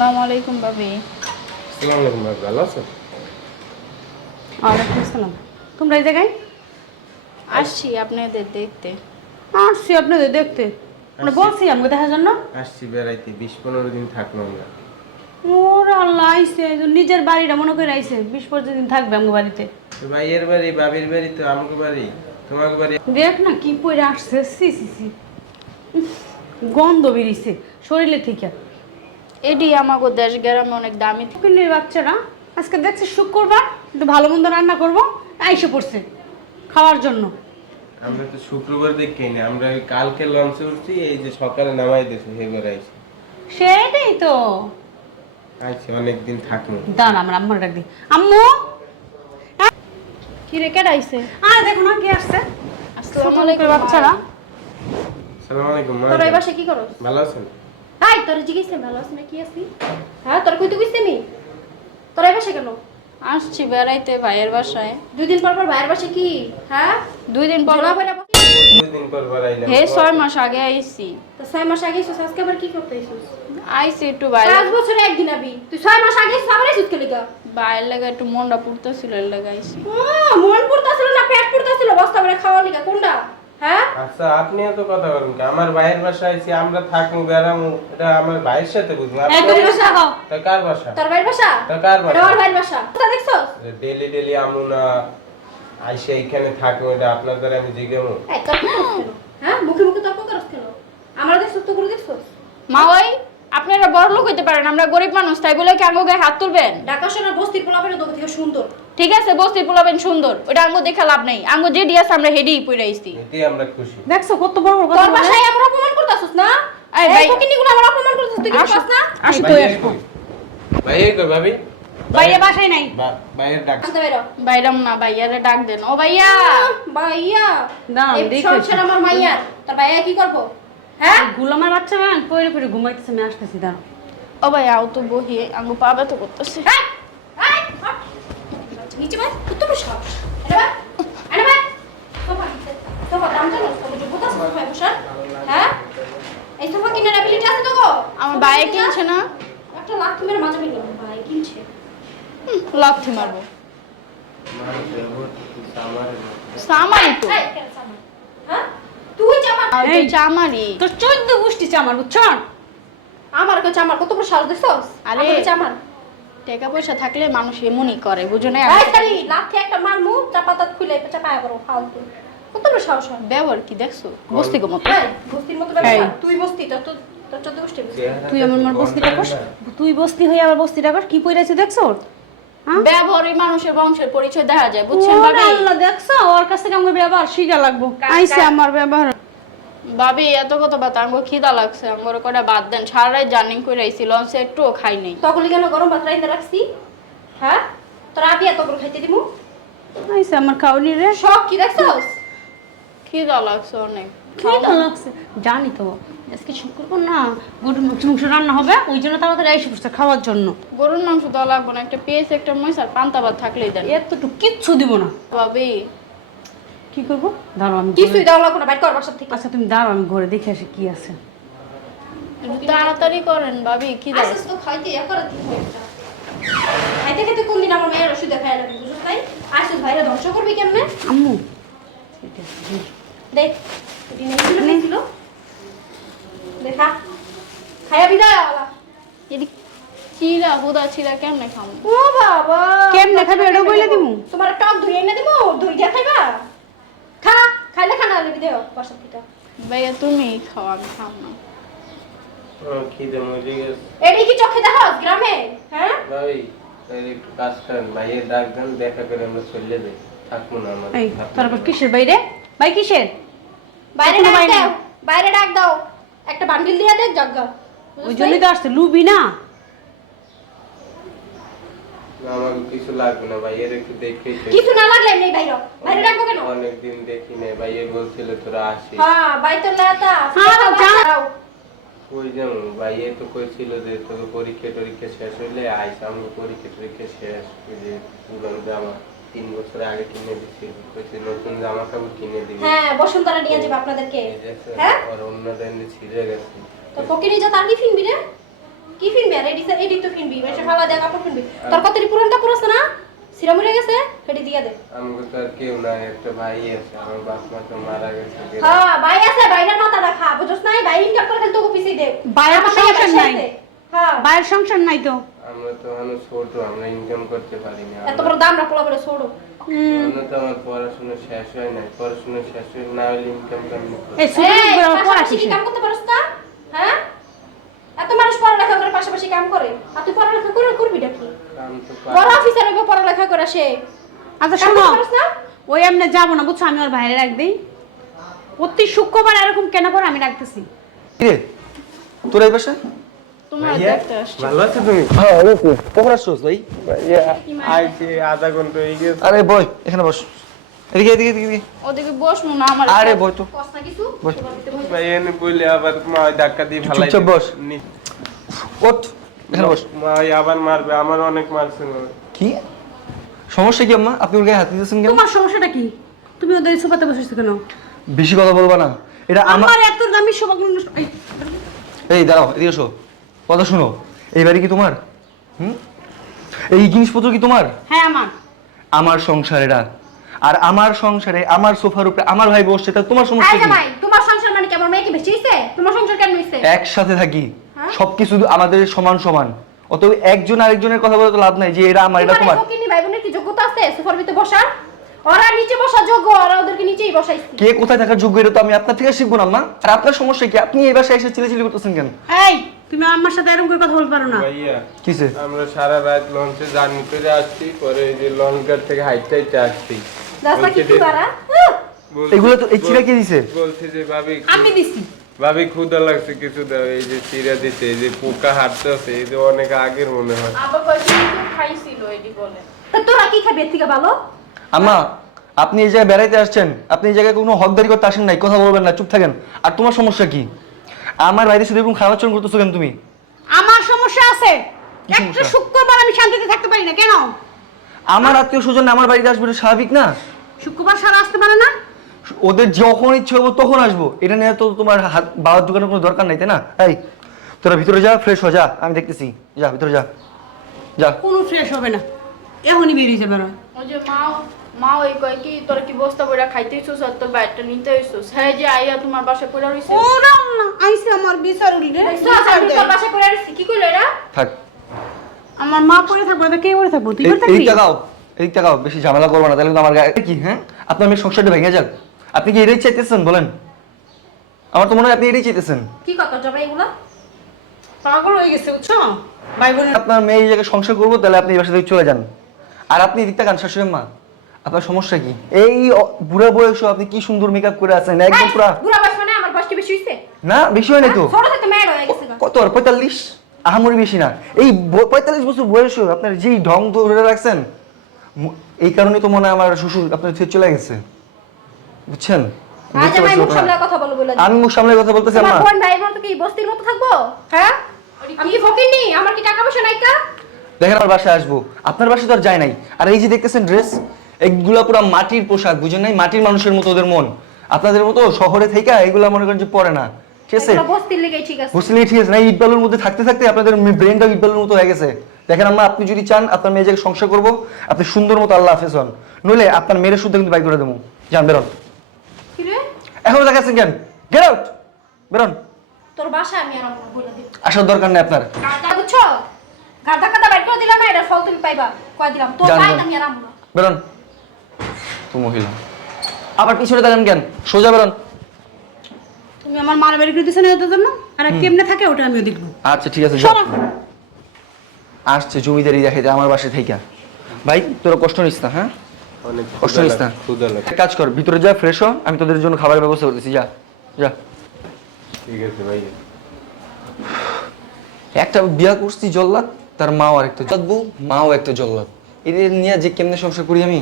আসসালামু আলাইকুম ভাবি। আসসালামু আলাইকুম ভালো আছেন? ওয়ালাইকুম আসসালাম। তোমরা এই জায়গায়? আসছি আপনাদের দেখতে। আসছি আপনাদের দেখতে। মানে বলছি আমাকে দেখার জন্য? আসছি বেড়াইতে বিশ পনেরো দিন থাকল আমরা। ওরা আল্লাহ আইসে নিজের বাড়িটা মনে করে আইসে বিশ পঁচিশ দিন থাকবে আমাকে বাড়িতে। ভাইয়ের বাড়ি বাবির বাড়ি তো আমাকে বাড়ি তোমাকে বাড়ি? দেখ না কি পরে আসছে সি সি সি উফ, গন্ধ বেরিয়েছে শরীরে থেকে এটি আমাকে দেশ গ্রামে অনেক দামি ফকিনের বাচ্চারা আজকে দেখছি শুক্রবার একটু ভালো মন্দ রান্না করব আইসে পড়ছে খাওয়ার জন্য। আমরা তো শুক্রবার দেখি না আমরা ওই কালকে লঞ্চে উঠছি এই যে সকালে নামাই দিয়েছি হেবার আইছি সেটাই তো। আইছি অনেকদিন থাকব দাঁড়া আমার আম্মার ডাক দি। আম্মু! কি রে কেডাইছে আর দেখো না কে আসছে। আসসালামু আলাইকুম বাচ্চারা। সালাম আলাইকুম মা। তোর এই কি করস? ভালো আছেন? হাই তোর জিজ্ঞেস ভালো আছিস না কি আছি হ্যাঁ তোর কইতে কইছি আমি। তোর এই বাসায় কেন? আসছি বেড়াইতে ভাইয়ের বাসায়। দুই দিন পর পর ভাইয়ের বাসায় কি? হ্যাঁ? দুই দিন পর বইরা পর আইলাম। হে ছয় মাস আগে আইছি। তো ছয় মাস আগে এসেছিস আজকে আবার কি করতে এসেছিস আইছি একটু বাইরে পাঁচ বছরে একদিন আবি। তুই ছয় মাস আগে আবার এসেছিস কে লিগা বাইরের লেগে একটু মনটা পুড়তেছিল এর লেগে আইছি। মন পড়তাছিল না পেট পড়তাছিল বস্তা করে খাওয়ার লিগা কোনটা? হ্যাঁ? আচ্ছা আপনি এত কথা বলেন কি আমার ভাইয়ের বাসায় আইছি আমরা থাকব বেড়ামু এটা আমার ভাইয়ের সাথে বুঝব এই তোর বাসা। তা কার বাসা? তোর ভাইয়ের বাসা? তা কার বাসা? তোর ভাইয়ের বাসা। দেখছস? ডেলি ডেলি আমু না আইসে এখানে থাকব এটা আপনার দ্বারা আমি কেন হ্যাঁ মুখে মুখে তর্ক করছ কেন? আমরা দেখছস তো করে দেখছস? মা ওই? আপনারা বড় লোক হইতে পারেন আমরা গরিব মানুষ তাই বলে কি আঙ্গো গায়ে হাত তুলবেন? ঢাকা শহরের বস্তির পোলাপের তোকে থেকে সুন্দর। ঠিক আছে বস্তির পোলাবেন সুন্দর ওটা আঙ্গো দেখা লাভ নেই। আঙ্গো যে ডিয়াস আমরা হেডি পইরা আইছি। এতে আমরা খুশি। দেখছ কত বড় বড় কথা তোর? বাসায় আমরা অপমান করতাছস না? এই এই ভাই- ফকিনিগুলো আমরা অপমান করতাছস তুই কি পাস না? আসি তো ভাইয়ের কই? ভাইয়ের কই ভাবি? বাইরে বাসায় নাই। ভাইয়ের ডাক। আসতে বাইরো বাইরাম না ভাইয়ারে ডাক দেন। ও ভাইয়া! ভাইয়া! এই দেখে আমার মাইয়া তোর ভাইয়া কি করব? হ্যাঁ? গুলামার বাচ্চা না পরে পরে ঘুমাইতেছে আমি আসতেছি দাঁড়া ও ভাই আও তো বহি আঙ্গো পাবে তো করতেছে। নিচে বাস কত বড় আরে সোফা সোফা দাম জানো? হ্যাঁ? এই সোফা কিনার অ্যাবিলিটি আছে তো গো আমার সোফা কিনছে না। একটা লাখ তুমি মাঝে ভাই কিনছে। লাথি মারবো। সামারি তো এই, কেন সামান? হ্যাঁ তুই জামা আর তো এই। চামারি তো চোদ্দ গোষ্ঠী চামার বুঝছ? আমার কাছে আমার কত বড় সাহস দেখছস আরে। আমার টাকা পয়সা থাকলে মানুষ এমনই করে বুঝো না? এই লাঠি একটা মারমু চাপাতা খুলে চাপায়া করো ফালতু। কত বড় সাহস ব্যবহার কি দেখছ? বস্তি গো মতো। বস্তির মতো তুই বস্তি তো তোর চোদ্দ গোষ্ঠী বস্তি। তুই আমার বস্তিটা কর। তুই বস্তি হয়ে আবার বস্তিটা কর কি দেখছ? হ্যাঁ? ব্যবহারই মানুষের বংশের পরিচয় দেখা যায় বুঝছেন আল্লাহ দেখছ? ওর কাছ থেকে আমার ব্যবহার শিখা লাগবো। আইসে আমার ব্যবহার। ভাবি এত কত বাত আঙ্গো খিদা লাগছে। আঙ্গোর কটা বাদ দেন। সারা রাত জার্নিং করে আইছি লঞ্চে একটুও খাই নাই। তখন কেন গরম ভাত রাইন্দা রাখছি? হ্যাঁ? তোর আবি এত করে খাইতে দিমু? আইসে আমার খাওনি রে। সব কি দেখছস খিদা লাগছে অনেক। খিদা লাগছে। জানি তো আজকে শুক্রবার না গরুর মাংস মাংস রান্না হবে ওই জন্য তাড়াতাড়ি আইসে পড়ছে খাওয়ার জন্য। গরুর মাংস দেওয়া লাগবে না একটা পেঁয়াজ একটা মহিষ আর পান্তা ভাত থাকলেই দেন। এতটুকু কিচ্ছু দিব না। ভাবি কি করব? দাঁড়াও আমি কিছুই দেওয়া লাগবে না বাইর কর বাসা থেকে। আচ্ছা তুমি দাঁড়াও আমি ঘরে দেখে আসি কি আছে। একটু তাড়াতাড়ি করেন ভাবি খিদা আসিস তো খাইতে ইয়া করে খাইতে খাইতে কোন দিন আমার মেয়ের ওষুধ দেখায় লাগবে বুঝছ তাই? আসিস ভাইরা ধ্বংস করবি কেমনে? আম্মু। এটা কি? দেখ দিন এগুলো খাইছিল দেখা খাইয়া বিদায় আলা এটি চিরা হুদা চিরা কেমনে খামো? ও বাবা। কেমনে খাবে এটাও বলে দিমু। তোমার টক ধুই এনে দিমু ধুই দিয়া খাইবা? খা খাইলে খানা লিবি দেও বাসা থেকে ভাইয়া তুমি খাও আমি খাও না। খিদে মরে গেছে। এডি কি চোখে দেখো গ্রামে হ্যাঁ? ভাই একটু কাজ করেন। ভাইয়ের ডাক দেন দেখা করে আমরা চলে যাই। থাকব না আমাদের। এই তারপর কিসের বাইরে ভাই কিসের? বাইরে ডাক দাও বাইরে ডাক দাও। একটা বান্ডিল দিয়া দেখ জগ্গা ওই জন্যই তো আসছে লুবি না? না, আমাকে কিছু লাগবে না ভাইয়ের একটু দেখে কিছু না লাগলে এমনি বাইরে বাইরে ডাকবো কেন? অনেকদিন দেখি না ভাইয়ের বলছিল তোরা আসি হ্যাঁ বাইতো লাতা হ্যাঁ, যাও। ওই যেমন ভাইয়ে তো কইছিল যে তোকে পরীক্ষা টরীক্ষা শেষ হইলে আইস আমাকে পরীক্ষা টরীক্ষা শেষ যে পুরান জামা তিন বছর আগে কিনে দিছিল কইছে নতুন জামা কাপড় কিনে দিবে। হ্যাঁ বসন্তরা নিয়ে যাবে আপনাদেরকে। হ্যাঁ? আর অন্য দিন ছিঁড়ে গেছে। তো ফকিরি যা তার টিফিন বিরে কি ফিনবি আর এডি এডি তো ফিনবি মানে ফালা দেয়া কাপড় ফিনবি তোর কতটি পুরানটা পুরোস না? সিরা মরে গেছে? সেটি দিয়ে দে। আমাকে তো আর কেউ নাই একটা ভাই আছে আমার বাপ মা তো মারা গেছে। হ্যাঁ ভাই আছে ভাইটার মাথাটা খা বুঝছ নাই? ভাই ইনকাম করে খালি তোকে দে। ভাইয়ের আমার সংসার নাই। হ্যাঁ। বাইরের সংসার নাই তো? আমরা তো মানুষ ছোট আমরা ইনকাম করতে পারি না এত বড় দাম রাখল বলে ছোড়ো হুম, তো আমার পড়াশোনা শেষ হয় নাই পড়াশোনা শেষ হয় না হলে ইনকাম কেমন এই ছোট এই, লোকগুলো আবার কি কাম করতে পারছ না হ্যাঁ এত মানুষ পড়ালেখা করে পাশাপাশি কাম করে আর তুই পড়ালেখা করে করবি নাকি কাম তো বড় পারি অফিসার হইবে পড়ালেখা আচ্ছা শোনো। ওই এমনি যাব না বুঝছ? আমি ওর বাইরে রাখ দিই। প্রতি শুক্রবার এরকম কেন করে আমি রাখতেছি। কিরে? তোর এই পাশে? তোমরা দেখতে আসছো। ভালো আছো তুমি? হ্যাঁ অবশ্যই। কখন আসছোস ভাই? আইছি আধা ঘণ্টা হয়ে গেছে। আরে বই এখানে বস। এদিকে এদিকে এদিকে এদিকে। ওদিকে বসবো না আমার আরে বই তো। কষ্ট কিছু বস। তোমার ভিতরে বসে- ভাই এনে বললে আবার মা ধাক্কা দিয়ে চুপচাপ বস। ওঠ এখানে বস। মা আবার মারবে আমার অনেক মারছে কি? সমস্যা কি আম্মা? আপনি ওর গায়ে হাত দিতেছেন কেন? তোমার সমস্যাটা কি? তুমি ওদের সোফাতে বসেছো কেন? বেশি কথা বলবা না। এটা আমার এত দামি সোফা এই, দাঁড়াও এদিকে এসো। কথা শুনো। এই বাড়ি কি তোমার? হুম? এই জিনিসপত্র কি তোমার? হ্যাঁ আমার। আমার সংসার এটা। আর আমার সংসারে আমার সোফার উপরে আমার ভাই বসছে তা তোমার সমস্যা কি? ভাই তোমার সংসার মানে কি? আমার মেয়ে কি বেশি হইছে তোমার সংসার কেন হইছে একসাথে থাকি। হ্যাঁ? সবকিছু আমাদের সমান সমান। অত একজন আরেকজনের কথা বলে তো লাভ নাই যে এটা আমার এটা তোমার। ফকিনি ভাই বোনের কি যোগ্যতা আছে সোফার ভিতরে বসার? ওরা নিচে বসা যোগ্য ওরা ওদেরকে নিচেই বসাইছে। কে কোথায় থাকার যোগ্য এটা তো আমি আপনার থেকে শিখব না মা আর আপনার সমস্যা কি? আপনি এই বাসায় এসে চিলেচিলি করতেছেন কেন? এই তুমি আমার সাথে এরকম করে কথা বলতে পারো না। ভাইয়া কিসে? আমরা সারা রাত লঞ্চে জার্নি করে আসছি পরে এই যে লঞ্চ থেকে হাইটে হাইটে আসছি। রাস্তা কি কি বাড়া এগুলো তো এই চিরা কে দিছে? বলছে যে ভাবি আমি দিছি। ভাবি ক্ষুদা লাগছে কিছু দাও এই যে চিরা দিতে এই যে পোকা হাঁটতে আছে এই যে অনেক আগের মনে হয়। আবার কয়েকদিন তো খাইছিল এটি বলে। তা তোরা কি খাবি এর থেকে ভালো? আম্মা আপনি এই জায়গায় বেড়াইতে আসছেন আপনি এই জায়গায় কোনো হকদারি করতে আসেন নাই কথা বলবেন না চুপ থাকেন। আর তোমার সমস্যা কি? আমার বাইরে শুধু এরকম খারাপ আচরণ করতেছো কেন তুমি? আমার সমস্যা আছে। একটা শুক্রবার আমি শান্তিতে থাকতে পারি না কেন? আমার আত্মীয় স্বজন আমার বাড়িতে আসবে এটা স্বাভাবিক না? শুক্রবার সারা আসতে পারে না? ওদের যখন ইচ্ছে হব তখন আসব। এটা নিয়ে তো তোমার হাত বাবার দোকানের কোনো দরকার নাই তাই না? এই তোরা ভিতরে যা ফ্রেশ হয়ে যা আমি দেখতেছি। যা ভিতরে যা। যা। কোনো ফ্রেশ হবে না। এখনই বেরিয়ে যাবে না ওই যে মাও মা ওই কয় কি তোরা কি বস্তা বইরা খাইতে হইছস আর তোর ব্যাটটা নিতে হইছস হ্যাঁ যে আইয়া তোমার বাসায় পড়া রইছে। ওরা না আইসে আমার বিচার উল্টে আমি তোর বাসায় করে আসছি কি কইলো এরা? থাক। আমার মা পড়ে থাকব তো কে পড়ে থাকব? তুই এই- পড়ে থাকবি? এদিক তাকাও এদিক তাকাও বেশি ঝামেলা করব না। তাহলে কিন্তু আমার গায়ে কি হ্যাঁ? আপনার মেয়ের সংসারটা ভেঙে যাক। আপনি কি এটাই চাইতেছেন বলেন? আমার তো মনে হয় আপনি এটাই চাইতেছেন। কি কথা জবা এগুলা? পাগল হয়ে গেছে বুঝছ? ভাই বোনের আপনার মেয়ে এই জায়গায় সংসার করব তাহলে আপনি এই বাসা থেকে চলে যান। আর আপনি এদিক তাকান শাশুড়ি মা আপনার সমস্যা কি? এই অ- বুড়া বয়সে আপনি কি সুন্দর মেকআপ করে আছেন একদম পুরা বুড়া বয়স মানে আমার বয়স কি বেশি হইছে? না বেশি হয় না তো? ছোট থেকে মেয়ের হয়ে গেছে গা। কত আর পঁয়তাল্লিশ? আহামরি বেশি না। এই ব- পঁয়তাল্লিশ বছর বয়সে আপনার যেই ঢং ধরে রাখছেন ম- এই কারণে তো মনে হয় আমার শ্বশুর আপনার ছেড়ে চলে গেছে। বুঝছেন? আজ আমি মুখ ঘটনা। কথা বলব বলে। আমি মুখ সামলে কথা বলতেছি আম্মা। বোন ভাইয়ের মতো কি বস্তির মতো থাকব? হ্যাঁ? আমি কি ফকিনি আমার কি টাকা পয়সা নাই কা দেখেন আমার বাসায় আসব। আপনার বাসায় তো আর যায় নাই। আর এই যে দেখতেছেন ড্রেস এগুলা পুরো মাটির পোশাক বুঝেন নাই? মাটির মানুষের মতো ওদের মন। আপনাদের মতো শহরে থেকে এগুলা মনে করেন যে পরে না। ঠিক আছে? বস্তির ঠিক আছে। বুঝলি ঠিক আছে। না ইট বালুর মধ্যে থাকতে থাকতে আপনাদের ব্রেনটা ইট বালুর মতো হয়ে গেছে। দেখেন আম্মা আপনি যদি চান আপনার মেয়ে জায়গায় সংসার করব আপনি সুন্দর মতো আল্লাহ হাফেজ হন। নইলে আপনার মেয়ের শুদ্ধ কিন্তু বাই করে দেবো। যান বেরোন। এখনও দেখাচ্ছেন কেন? গেট আউট বেরোন। তোর বাসায় আমি আর আমার বলে দিই আসার দরকার নেই আপনার। গাদা বুঝছ? গাদা গাদা বাইর করে দিলাম না এটা ফল তুমি পাইবা। কয় দিলাম তোর পাই আমি আর আমবো না। বেরোন। তো মহিলা। আবার পিছনে দেখেন কেন? সোজা বেরোন। তুমি আমার মার বাড়ি করে দিছো না ওদের জন্য? আর কেমনে থাকে ওটা আমিও দেখব। আচ্ছা ঠিক আছে যাও। আসছে জমিদারি দেখাইতে আমার বাসায় থেকে ভাই তোরা কষ্ট নিস না হ্যাঁ? না কাজ কর ভিতরে যা ফ্রেশ হ আমি তোদের জন্য খাবারের ব্যবস্থা করতেছি যা যা। ঠিক আছে ভাই। একটা বিয়া করছি জল্লাদ তার মাও আর একটা জল্লাদ বউ মাও একটা জল্লাদ। এদের নিয়ে যে কেমনে সংসার করি আমি?